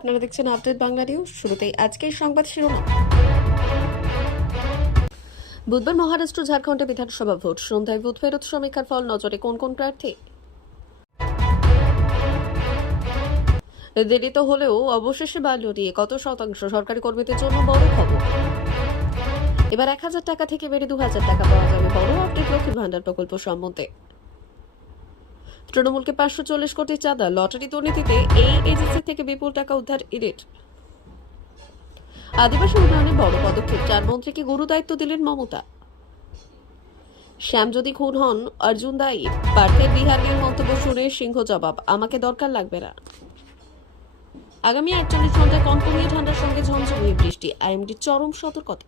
আপনারা দেখছেন update Bangla news. শুরুতেই আজকের সংবাদ শিরোনাম। বুধবার মহারাষ্ট্র ঝাড়খণ্ডে বিধানসভা ভোট, সন্ধ্যায় বুথ ফেরত সমীক্ষার ফল নজরে কোন কোন প্রার্থী। দেরিতে হলেও অবশেষে বাড়ল নিয়ে কত শতাংশ, সরকারি কর্মীদের জন্য বড় খবর। এবার 1,000 টাকা থেকে বেড়ে 2,000 টাকা পাওয়া যাবে, বড় আপডেট লক্ষ্মীর ভান্ডার প্রকল্প সম্বন্ধে। তৃণমূলকে 540 কোটি চাঁদা, লটারি দুর্নীতিতে এই এজেন্সি থেকে বিপুল টাকা উদ্ধার ইডির। আদিবাসী উন্নয়নে বড় পদক্ষেপ, 4 মন্ত্রীকে গুরু দায়িত্ব দিলেন মমতা। শ্যাম যদি খুন হন, অর্জুন দায়ী, পার্থের বিহারের মন্তব্য শুনে সিংহ জবাব, আমাকে দরকার লাগবে না। আগামী 48 ঘন্টায় কনকনিয়ে ঠান্ডার সঙ্গে ঝমঝমিয়ে বৃষ্টি, আইএমডির চরম সতর্কতা।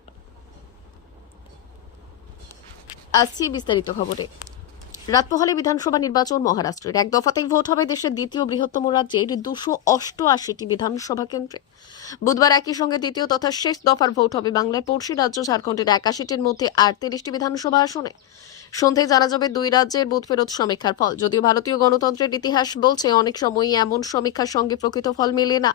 আসছি বিস্তারিত খবরে। রাত পোহালে বিধানসভা নির্বাচন মহারাষ্ট্রের। এক দফাতেই ভোট হবে দেশের দ্বিতীয় বৃহত্তম রাজ্যের 288টি বিধানসভা কেন্দ্রে। বুধবার একই সঙ্গে দ্বিতীয় তথা শেষ দফার ভোট হবে বাংলার পড়শি রাজ্য ঝাড়খণ্ডের 81টির মধ্যে 38টি বিধানসভা আসনে। সন্ধ্যায় জানা যাবে দুই রাজ্যের বুথ ফেরত সমীক্ষার ফল। যদিও ভারতীয় গণতন্ত্রের ইতিহাস বলছে অনেক সময়ই এমন সমীক্ষার সঙ্গে প্রকৃত ফল মেলে না,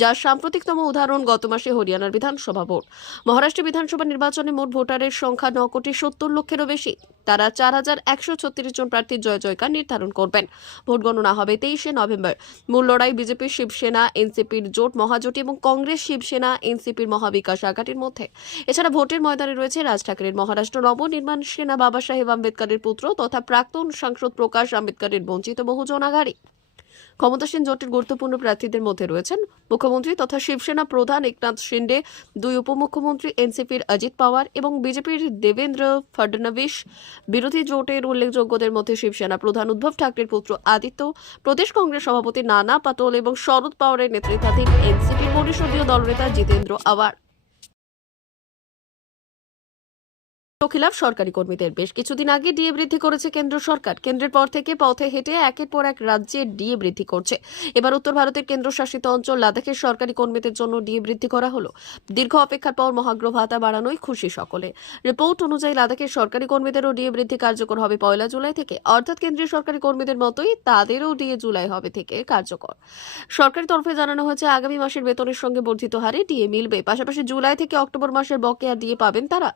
যার সাম্প্রতিকতম উদাহরণ গত মাসে হরিয়ানার বিধানসভা ভোট। মহারাষ্ট্র বিধানসভা নির্বাচনে মোট ভোটারের সংখ্যা 9,70,00,000-এরও বেশি। তারা 4,136 জন প্রার্থীর জয় জয়কার নির্ধারণ করবেন। ভোট গণনা হবে 23শে নভেম্বর। মূল লড়াই বিজেপি, শিবসেনা, এনসিপির জোট মহাজোট এবং কংগ্রেস, শিবসেনা, এনসিপির মহাবিকাশ আঘাটির মধ্যে। এছাড়া ভোটের ময়দানে রয়েছে রাজ ঠাকরের মহারাষ্ট্র নবনির্মাণ সেনা, বাবা সাহেব আম্বেদকরের পুত্র তথা প্রাক্তন সাংসদ প্রকাশ আম্বেদকরের বঞ্চিত বহুজন আঘাড়ি। ক্ষমতাসীন জোটের গুরুত্বপূর্ণ প্রার্থীদের মধ্যে রয়েছেন মুখ্যমন্ত্রী তথা শিবসেনা প্রধান একনাথ শিন্ডে, দুই উপমুখ্যমন্ত্রী এনসিপির অজিত পাওয়ার এবং বিজেপির দেবেন্দ্র ফডনবিস। বিরোধী জোটের উল্লেখযোগ্যদের মধ্যে শিবসেনা প্রধান উদ্ধব ঠাকরের পুত্র আদিত্য, প্রদেশ কংগ্রেস সভাপতি নানা পাটোল এবং শরদ পাওয়ারের নেতৃত্বাধীন এনসিপি পরিষদীয় দলনেতা জিতেন্দ্র আওয়ার। খিলাফ সরকারি কর্মীদের। বেশ কিছুদিন আগে ডিএ বৃদ্ধি করেছে কেন্দ্র সরকার। কেন্দ্রের পর থেকে পথে হেঁটে একের পর এক রাজ্যে ডিএ বৃদ্ধি করছে। এবার উত্তর ভারতের কেন্দ্রশাসিত অঞ্চল লাদাখের সরকারি কর্মীদের জন্য ডিএ বৃদ্ধি করা হলো। দীর্ঘ অপেক্ষার পর মহার্ঘ ভাতা বাড়ানোয় খুশি সকলে। রিপোর্ট অনুযায়ী লাদাখের সরকারি কর্মীদেরও ডিএ বৃদ্ধি কার্যকর হবে 1 জুলাই থেকে। অর্থাৎ কেন্দ্রীয় সরকারি কর্মীদের মতোই তাদেরও ডিএ জুলাই হবে থেকে কার্যকর। সরকারি তরফে জানানো হয়েছে আগামী মাসের বেতনের সঙ্গে বর্ধিত হারে ডিএ মিলবে। পাশাপাশি জুলাই থেকে অক্টোবর মাসের বকেয়া ডিএ পাবেন তারা।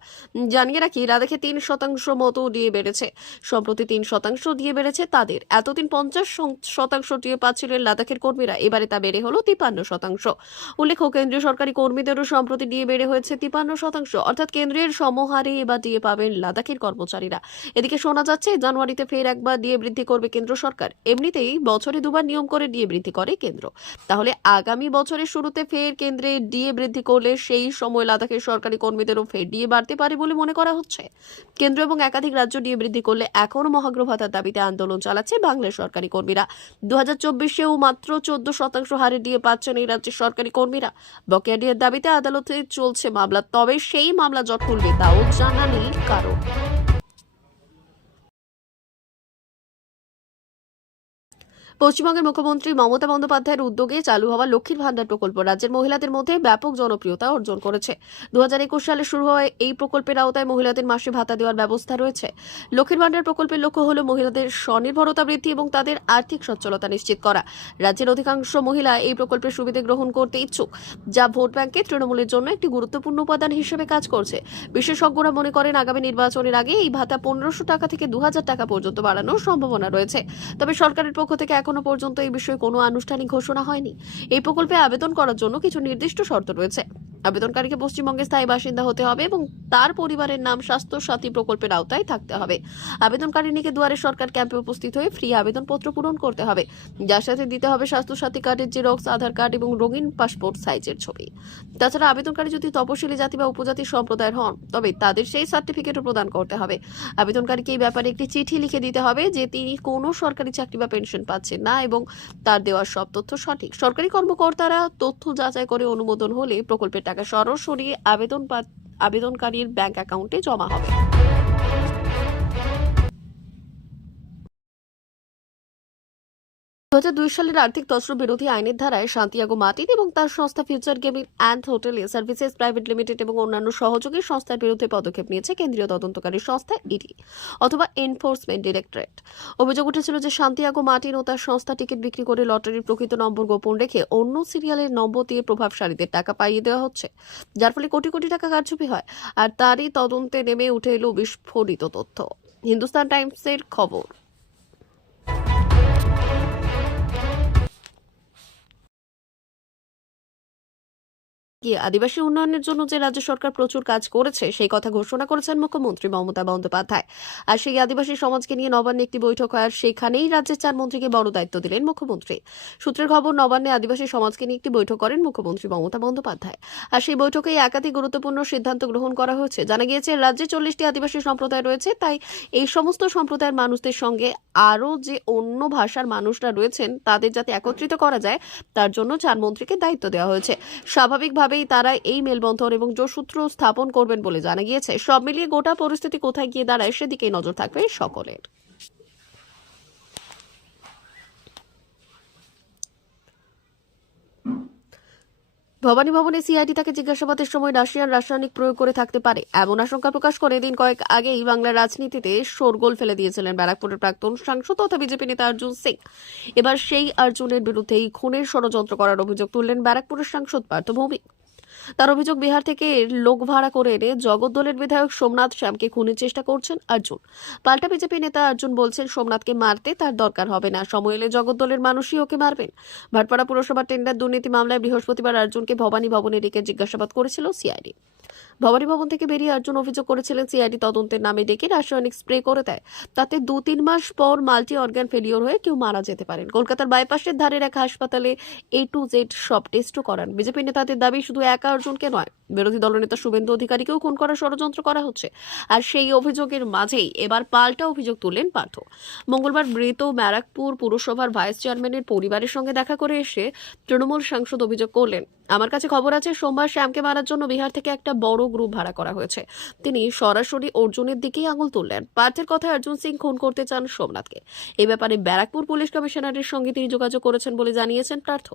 জানিয়ে রাখি, লাদাখে 3% মতো ডিএ বেড়েছে। সম্প্রতি 3% ডিএ বেড়েছে তাদের। এতদিন 50% ডিএ পাচ্ছিলেন লাদাখের কর্মীরা, এবারে তা বেড়ে হলো 53%। উল্লেখ্য, কেন্দ্রীয় সরকারি কর্মীদেরও সম্প্রতি ডিএ বেড়ে হয়েছে 53%। অর্থাৎ কেন্দ্রের সমহারে এবার ডিএ পাবেন লাদাখের কর্মচারীরা। এদিকে শোনা যাচ্ছে জানুয়ারিতে ফের একবার ডিএ বৃদ্ধি করবে কেন্দ্র সরকার। এমনিতেই বছরে 2বার নিয়ম করে ডিএ বৃদ্ধি করে কেন্দ্র। তাহলে আগামী বছরের শুরুতে ফের কেন্দ্রে ডিএ বৃদ্ধি করলে সেই সময় লাদাখের সরকারি কর্মীদেরও ফের ডিএ বাড়তে পারে বলে মনে করা হচ্ছে। কেন্দ্র এবং একাধিক রাজ্য ডিএ বৃদ্ধি করলে এখনও মহার্ঘ ভাতার দাবিতে আন্দোলন চালাচ্ছে বাংলার সরকারি কর্মীরা। 2024-এও মাত্র 14% হারে ডিএ পাচ্ছেন এই রাজ্যের সরকারি কর্মীরা। বকেয়া ডিএর দাবিতে আদালতে চলছে মামলা, তবে সেই মামলা জট খুলবে তাও জানা নেই কারো। পশ্চিমবঙ্গের মুখ্যমন্ত্রী মমতা বন্দ্যোপাধ্যায়ের উদ্যোগে চালু হওয়া লক্ষ্মীর ভান্ডার প্রকল্প রাজ্যের মহিলাদের মধ্যে ব্যাপক জনপ্রিয়তা অর্জন করেছে। 2021 সালে শুরু হওয়া এই প্রকল্পের আওতায় মহিলাদের মাসে ভাতা দেওয়ার ব্যবস্থা রয়েছে। লক্ষ্মীর ভান্ডার প্রকল্পের লক্ষ্য হল মহিলাদের স্বনির্ভরতা বৃদ্ধি এবং তাদের আর্থিক সচ্ছলতা নিশ্চিত করা। রাজ্যের অধিকাংশ মহিলা এই প্রকল্পের সুবিধা গ্রহণ করতে ইচ্ছুক, যা ভোট ব্যাংকে তৃণমূলের জন্য একটি গুরুত্বপূর্ণ উপাদান হিসেবে কাজ করছে। বিশেষজ্ঞরা মনে করেন আগামী নির্বাচনের আগে এই ভাতা 1500 টাকা থেকে 2000 টাকা পর্যন্ত বাড়ানোর সম্ভাবনা রয়েছে। তবে সরকারের পক্ষ থেকে এখনো পর্যন্ত এই বিষয়ে কোনো আনুষ্ঠানিক ঘোষণা হয়নি। এই প্রকল্পে আবেদন করার জন্য কিছু নির্দিষ্ট শর্ত রয়েছে। আবেদনকারীকে পশ্চিমবঙ্গের স্থায়ী বাসিন্দা হতে হবে এবং তার পরিবারের নাম স্বাস্থ্য সাথী প্রকল্পের আওতায় থাকতে হবে। আবেদনকারী নিকে দুয়ারে সরকার ক্যাম্পে উপস্থিত হয়ে ফ্রি আবেদনপত্র পূরণ করতে হবে, যার সাথে দিতে হবে স্বাস্থ্য সাথী কার্ডের জেরক্স, আধার কার্ড এবং রঙিন পাসপোর্ট সাইজের ছবি। তাছাড়া আবেদনকারী যদি তপশিলি জাতি বা উপজাতি সম্প্রদায়ের হন, তবে তাদের সেই সার্টিফিকেটও প্রদান করতে হবে। আবেদনকারীকে এই ব্যাপারে একটি চিঠি লিখে দিতে হবে যে তিনি কোনো সরকারি চাকরি বা পেনশন পাচ্ছেন না এবং তার দেওয়া সব তথ্য সঠিক। সরকারি কর্মকর্তারা তথ্য যাচাই করে অনুমোদন হলে প্রকল্পের টাকা সরাসরি আবেদনকারীর ব্যাংক অ্যাকাউন্টে জমা হবে। 2002 সালের আর্থিক তছরূপ বিরোধী আইনের ধারায় সান্তিয়াগো মার্টিন এবং তার সংস্থা future gaming and hotel services private limited এবং অন্যান্য সহযোগী সংস্থার বিরুদ্ধে পদক্ষেপ নিয়েছে কেন্দ্রীয় তদন্তকারী সংস্থা ইডি অথবা এনফোর্সমেন্ট ডিরেক্টরেট। অভিযোগ উঠেছিল যে সান্তিয়াগো মার্টিন ও তার সংস্থা টিকিট বিক্রি করে লটারির প্রকৃত নম্বর গোপন রেখে অন্য সিরিয়ালের নম্বর দিয়ে প্রভাবশালীদের টাকা পাইয়ে দেওয়া হচ্ছে, যার ফলে কোটি কোটি টাকা কারচুপি হয়। আর তারই তদন্তে নেমে উঠে এলো বিস্ফোরিত তথ্য। হিন্দুস্তান টাইমসের খবর। আদিবাসী উন্নয়নের জন্য যে রাজ্য সরকার প্রচুর কাজ করেছে সেই কথা ঘোষণা করেছেন মুখ্যমন্ত্রী মমতা বন্দ্যোপাধ্যায়। আর সেই আদিবাসী সমাজকে নিয়ে নবান্নে একটি বৈঠক হয়, আর সেখানেই রাজ্যের 4 মন্ত্রীকে বড় দায়িত্ব দিলেন মুখ্যমন্ত্রী। সূত্রের খবর, নবান্নে আদিবাসী সমাজকে নিয়ে একটি বৈঠক করেন মুখ্যমন্ত্রী মমতা বন্দ্যোপাধ্যায়। আর সেই বৈঠকে একাধিক গুরুত্বপূর্ণ সিদ্ধান্ত গ্রহণ করা হয়েছে। জানা গিয়েছে রাজ্যে 40টি আদিবাসী সম্প্রদায় রয়েছে, তাই এই সমস্ত সম্প্রদায়ের মানুষদের সঙ্গে আরও যে অন্য ভাষার মানুষরা রয়েছেন তাদের যাতে একত্রিত করা যায় তার জন্য 4 মন্ত্রীকে দায়িত্ব দেওয়া হয়েছে। স্বাভাবিকভাবেই তারা এই মেলবন্ধন এবং যোগসূত্র স্থাপন করবেন বলে জানা গিয়েছে। সব মিলিয়ে গোটা পরিস্থিতি কোথায় গিয়ে দাঁড়ায় সেদিকেই নজর থাকবে সকলের। ভবানী ভবনে সিআইডি তাকে জিজ্ঞাসাবাদের সময় রাশিয়ান রাসায়নিক প্রয়োগ করে থাকতে পারে এমন আশঙ্কা প্রকাশ করে দিন কয়েক আগেই বাংলার রাজনীতিতে শোরগোল ফেলে দিয়েছিলেন ব্যারাকপুরের প্রাক্তন সাংসদ তথা বিজেপি নেতা অর্জুন সিং। এবার সেই অর্জুনের বিরুদ্ধেই খুনের ষড়যন্ত্র করার অভিযোগ তুললেন ব্যারাকপুরের সাংসদ পার্থ ভৌমিক। তার অভিযোগ, বিহার থেকে লোক ভাড়া করে এনে জগদ্দলের বিধায়ক সোমনাথ শ্যামকে খুনের চেষ্টা করছেন অর্জুন। পাল্টা বিজেপি নেতা অর্জুন বলছেন সোমনাথকে মারতে তার দরকার হবে না, সময় এলে জগদ্দলের মানুষই ওকে মারবেন। ভাটপাড়া পুরসভার টেন্ডার দুর্নীতি মামলায় বৃহস্পতিবার অর্জুনকে ভবানী ভবনে ডেকে জিজ্ঞাসাবাদ করেছিল সিআইডি। ভবানী ভবন থেকে বেরিয়ে অর্জুন অভিযোগ করেছিলেন সিআইডি তদন্তের নামে ডেকে রাসায়নিক স্প্রে করে দেয়, তাতে 2-3 মাস পর মাল্টি অর্গান ফেলিওর হয়ে কেউ মারা যেতে পারেন। কলকাতার বাইপাসের ধারের এক হাসপাতালে A to Z সব টেস্টও করান। বিজেপি নেতাদের দাবি শুধু একা অর্জুনকে নয়, বিরোধী দলনেতা শুভেন্দু অধিকারীকেও খুন করার ষড়যন্ত্র করা হচ্ছে। আর সেই অভিযোগের মাঝেই এবার পাল্টা অভিযোগ তুললেন পার্থ। মঙ্গলবার মৃত ব্যারাকপুর পুরসভার ভাইস চেয়ারম্যানের পরিবারের সঙ্গে দেখা করে এসে তৃণমূল সাংসদ অভিযোগ করলেন, আমার কাছে খবর আছে সোমবার শ্যামকে মারার জন্য বিহার থেকে একটা বড় গ্রুপ ভাড়া করা হয়েছে। তিনি সরাসরি অর্জুনের দিকেই আঙুল তুললেন। পার্থের কথায় অর্জুন সিং খুন করতে চান সোমনাথকে। এই ব্যাপারে ব্যারাকপুর পুলিশ কমিশনারের সঙ্গে তিনি যোগাযোগ করেছেন বলে জানিয়েছেন পার্থ।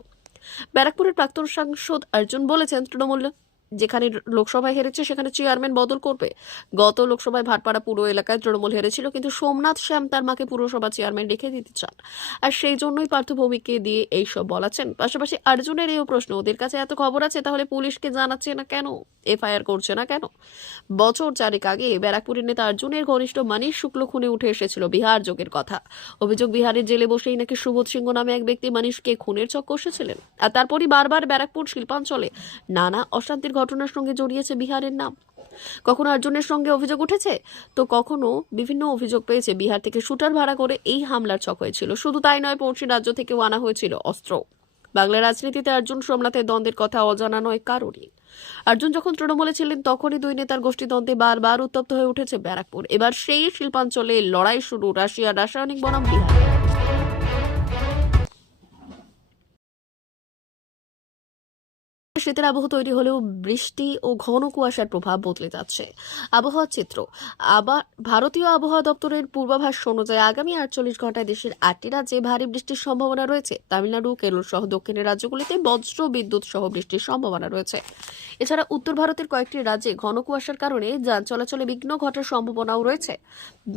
ব্যারাকপুরের প্রাক্তন সাংসদ অর্জুন বলেছেন, তৃণমূল যেখানে লোকসভায় হেরেছে সেখানে চেয়ারম্যান বদল করবে। গত লোকসভায় ভাটপাড়া পুরো এলাকায় তৃণমূল হেরেছিল, কিন্তু সোমনাথ শ্যাম তার মাকে পুরসভা চেয়ারম্যান রেখে দিতে চান, আর সেই জন্যই পার্থ ভৌমিককে দিয়ে এইসব বলাচ্ছেন। পাশাপাশি অর্জুনের এই প্রশ্ন, ওদের কাছে এত খবর আছে তাহলে পুলিশকে জানাচ্ছে না কেন, এফআইআর করছে না কেন? বছর 4 আগে ব্যারাকপুরের নেতা অর্জুনের ঘনিষ্ঠ মানিক শুক্ল খুনে উঠে এসেছিল বিহার যোগের কথা। অভিযোগ, বিহারের জেলে বসেই নাকি সুবোধ সিংহ নামে এক ব্যক্তি মানিককে খুনের চক্র কষেছিলেন, আর তারপরই বারবার ব্যারাকপুর শিল্পাঞ্চলে নানা অশান্তির ঘটনার সঙ্গে জড়িয়েছে বিহারের নাম। কখনো অর্জুনের সঙ্গে অভিযোগ উঠেছে, তো কখনো বিভিন্ন অভিযোগ পেয়েছে বিহার থেকে শুটার ভাড়া করে এই হামলার ছক হয়েছিল। শুধু তাই নয়, পড়শি রাজ্য থেকেও আনা হয়েছিল অস্ত্র। বাংলার রাজনীতিতে অর্জুন সোমনাথের দ্বন্দ্বের কথা অজানা নয় কারোরই। অর্জুন যখন তৃণমূলে ছিলেন তখনই দুই নেতার গোষ্ঠী দ্বন্দ্বে বারবার উত্তপ্ত হয়ে উঠেছে ব্যারাকপুর। এবার সেই শিল্পাঞ্চলে লড়াই শুরু রাশিয়ার রাসায়নিক বনাম বিহার। শীতের আবহ তৈরি হলেও বৃষ্টি ও ঘন কুয়াশার প্রভাব বদলে যাচ্ছে আবহাওয়ার চিত্র। আবার ভারতীয় আবহাওয়া দপ্তরের পূর্বাভাস অনুযায়ী আগামী 48 ঘন্টায় দেশের 8টি রাজ্যে ভারী বৃষ্টির সম্ভাবনা রয়েছে। তামিলনাড়ু, কেরল সহ দক্ষিণের রাজ্যগুলিতে বজ্র বিদ্যুৎ সহ বৃষ্টির সম্ভাবনা রয়েছে। এছাড়া উত্তর ভারতের কয়েকটি রাজ্যে ঘন কুয়াশার কারণে যান চলাচলে বিঘ্ন ঘটার সম্ভাবনাও রয়েছে।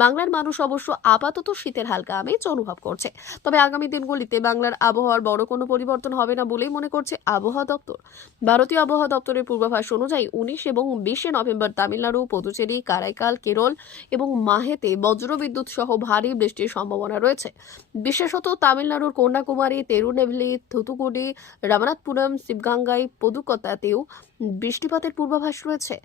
বাংলার মানুষ অবশ্য আপাতত শীতের হালকা আমেজ অনুভব করছে, তবে আগামী দিনগুলিতে বাংলার আবহাওয়ার বড় কোনো পরিবর্তন হবে না বলেই মনে করছে আবহাওয়া দপ্তর। ভারতীয় আবহাওয়া দপ্তরের পূর্বাভাস অনুযায়ী 19 এবং 20 নভেম্বর তামিলনাড়ু, পুদুচেরি, কারাইকাল, কেরল এবং মাহেতে বজ্রবিদ্যুৎ সহ ভারী বৃষ্টির সম্ভাবনা রয়েছে। বিশেষত তামিলনাড়ুর কন্যাকুমারী, তিরুনেভেলি, থুথুকুডি, রামনাথপুরম, শিবগাঙ্গাই, পুদুকতাতেও বৃষ্টিপাতের পূর্বাভাস রয়েছে।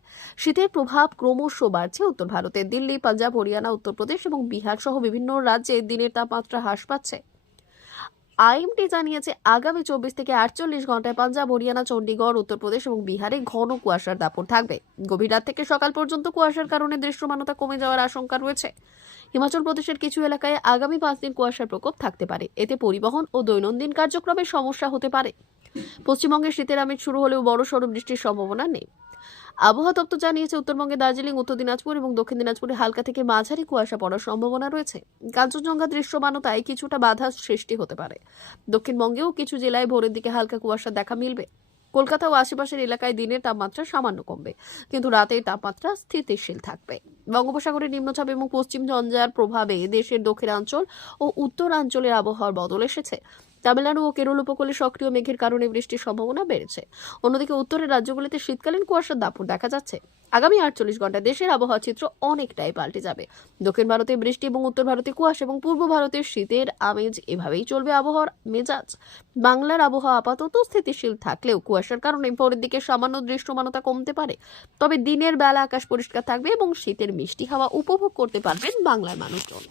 শীতের প্রভাব ক্রমশ বাড়ছে উত্তর ভারতে। দিল্লি, পাঞ্জাব, হরিয়ানা, উত্তরপ্রদেশ এবং বিহার সহ বিভিন্ন রাজ্যে দিনের তাপমাত্রা হ্রাস পাচ্ছে। আইএমডি জানিয়েছে আগামী 24 থেকে 48 ঘন্টায় পাঞ্জাব, হরিয়ানা, চণ্ডীগড়, উত্তরপ্রদেশ এবং বিহারে ঘন কুয়াশার দাপট থাকবে। গভীর রাত থেকে সকাল পর্যন্ত কুয়াশার কারণে দৃশ্যমানতা কমে যাওয়ার আশঙ্কা রয়েছে। হিমাচল প্রদেশের কিছু এলাকায় আগামী 5 দিন কুয়াশার প্রকোপ থাকতে পারে। এতে পরিবহন ও দৈনন্দিন কার্যক্রমের সমস্যা হতে পারে। পশ্চিমবঙ্গে শীতের আমেজ শুরু হলেও বড়সড় বৃষ্টির সম্ভাবনা নেই। আবহাওয়া দপ্তর জানিয়েছে, উত্তরবঙ্গে দার্জিলিং, উত্তর দিনাজপুর এবং দক্ষিণ দিনাজপুরে হালকা থেকে মাঝারি কুয়াশা পড়ার সম্ভাবনা রয়েছে। কাঞ্চনজঙ্ঘা দৃশ্যমানতায় কিছুটা বাধা সৃষ্টি হতে পারে। দক্ষিণবঙ্গেও কিছু জেলায় ভোরের দিকে হালকা কুয়াশা দেখা মিলবে। কলকাতা ও আশেপাশের এলাকায় দিনের তাপমাত্রা সামান্য কমবে, কিন্তু রাতের তাপমাত্রা স্থিতিশীল থাকবে। বঙ্গোপসাগরের নিম্নচাপ এবং পশ্চিম ঝঞ্ঝার প্রভাবে দেশের দক্ষিণাঞ্চল ও উত্তরাঞ্চলের আবহাওয়ার বদল এসেছে। তামিলনাড়ু ও কেরল উপকূলে সক্রিয় মেঘের কারণে বৃষ্টির সম্ভাবনা বেড়েছে। অন্যদিকে উত্তরের রাজ্যগুলিতে শীতকালীন কুয়াশার দাপট দেখা যাচ্ছে। আগামী 48 ঘন্টা দেশের আবহাওয়া চিত্র অনেকটাই পাল্টে যাবে। দক্ষিণ ভারতে বৃষ্টি এবং উত্তর ভারতে কুয়াশা এবং পূর্ব ভারতের শীতের আমেজ, এভাবেই চলবে আবহাওয়ার মেজাজ। বাংলার আবহাওয়া আপাতত স্থিতিশীল থাকলেও কুয়াশার কারণে ভোরের দিকে সামান্য দৃশ্যমানতা কমতে পারে। তবে দিনের বেলা আকাশ পরিষ্কার থাকবে এবং শীতের মিষ্টি হাওয়া উপভোগ করতে পারবেন বাংলার মানুষজন।